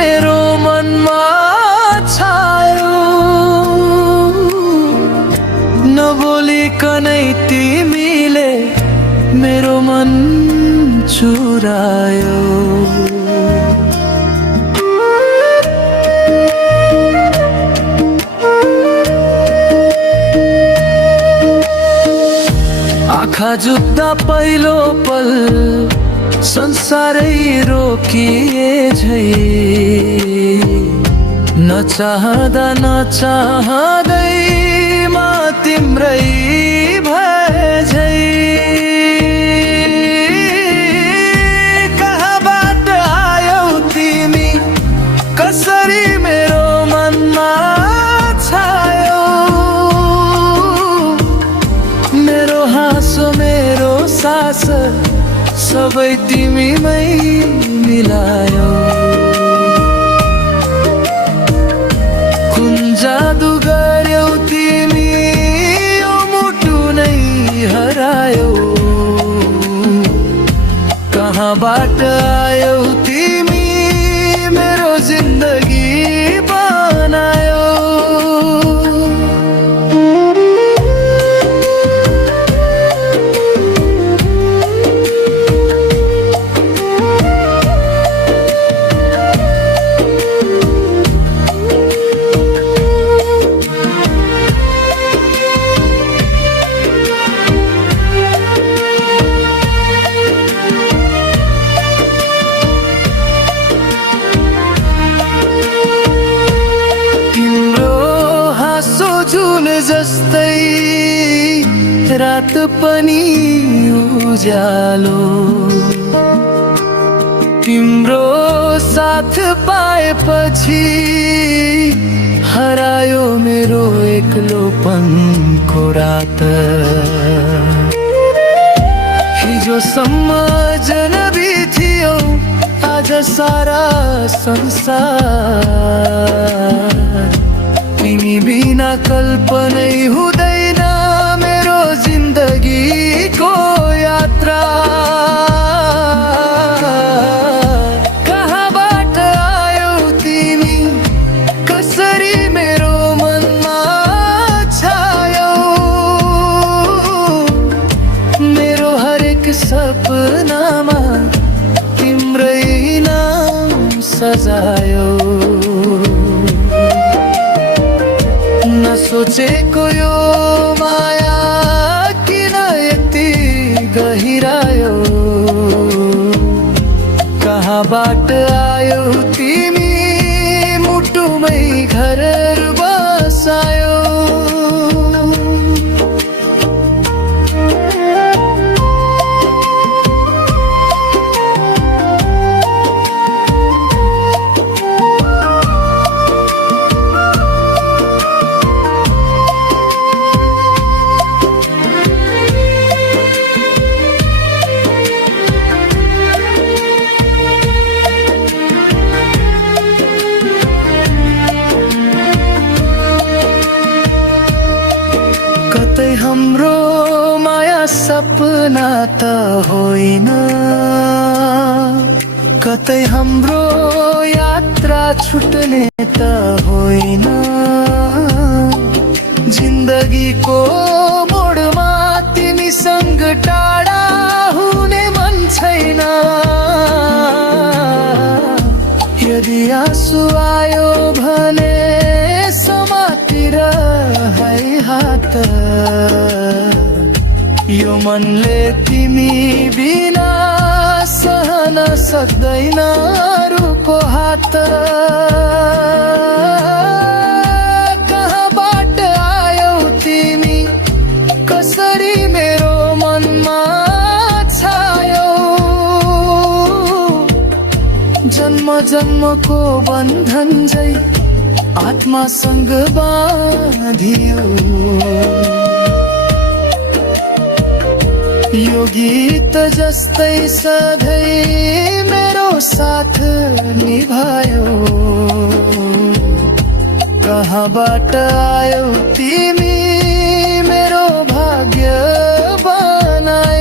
मेरो मनमा छायो, नबोलिकनै तिमीले मेरो मन चुरायो। आँखा जुत्दा पहिलो पल संसारै रोकिए झै, नचाहँदा नचाहँदैमा तिम्रै भए झै। कहाँबाट आयौ तिमी, कसरी मेरो मनमा छायो, मेरो हाँसो मेरो सास सबै तिमीमै मिलायो। कुन जादु गर्यौ तिमी यो मुटु नै हरायो, कहाँबाट आयौ तिमी मेरो जिन्दगी बनायो। जुन जस्तै रात पनि उज्यालो, तिम्रो साथ पाएपछि हरायो मेरो एक्लोपनको रात। हिजोसम्म जनबी थियो आज सारा संसार, तिमी बिना कल्पनै हुँदैन मेरो जिन्दगीको यात्रा। कहाँबाट आयौ तिमी, कसरी मेरो मनमा छायौ, मेरो हरेक सपनामा तिम्रै नाम सजायो। नसोचेको यो माया किन यति गहिरायो, कहाँबाट आयौ तिमी मुटुमै घर बसायो। कतै हाम्रो माया सपना त होइन, कतै हाम्रो यात्रा छुट्ने त होइन। जिन्दगीको मोडमा तिमीसँग टाढा हुने मन छैन। यदि आँसु आयो भने समातिर है हात, यो मनले तिमी बिना सहन सक्दैन रुखको हात। कहाँबाट आयौ तिमी, कसरी मेरो मनमा छायौ, जन्म जन्मको बन्धन झै आत्मासँग बाँधियो। यो गीत जस्तै सधैँ मेरो साथ निभायो। कहाँबाट आयौ तिमी मेरो भाग्य बनायो।